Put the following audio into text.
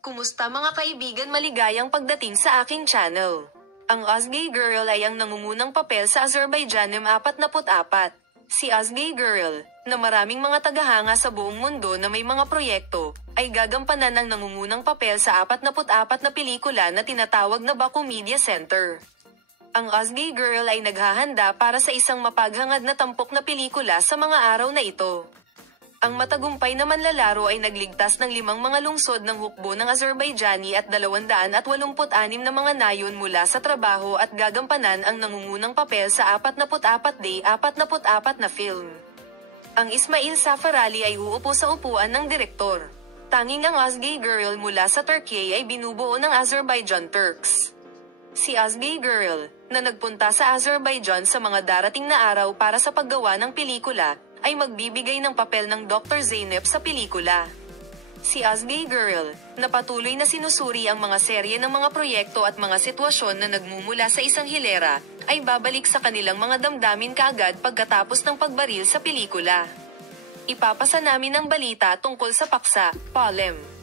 Kumusta mga kaibigan, maligayang pagdating sa aking channel. Ang Ozgay Girl ay ang nangungunang papel sa Azerbaijan M44. Si Ozgay Girl, na maraming mga tagahanga sa buong mundo na may mga proyekto, ay gagampanan ang nangungunang papel sa 44 na pelikula na tinatawag na Baku Media Center. Ang Ozgay Girl ay naghahanda para sa isang mapaghangad na tampok na pelikula sa mga araw na ito. Ang matagumpay na manlalaro ay nagligtas ng 5 mga lungsod ng hukbo ng Azerbaijani at 286 na mga nayon mula sa trabaho at gagampanan ang nangungunang papel sa 44 na film. Ang Ismail Safarali ay uupo sa upuan ng direktor. Tanging ang Ozgay Girl mula sa Turkey ay binubuo ng Azerbaijan Turks. Si Ozgay Girl, na nagpunta sa Azerbaijan sa mga darating na araw para sa paggawa ng pelikula, ay magbibigay ng papel ng Dr. Zeynep sa pelikula. Si Ozgay Girl, na patuloy na sinusuri ang mga serye ng mga proyekto at mga sitwasyon na nagmumula sa isang hilera, ay babalik sa kanilang mga damdamin kaagad pagkatapos ng pagbaril sa pelikula. Ipapasa namin ang balita tungkol sa paksa, Polem.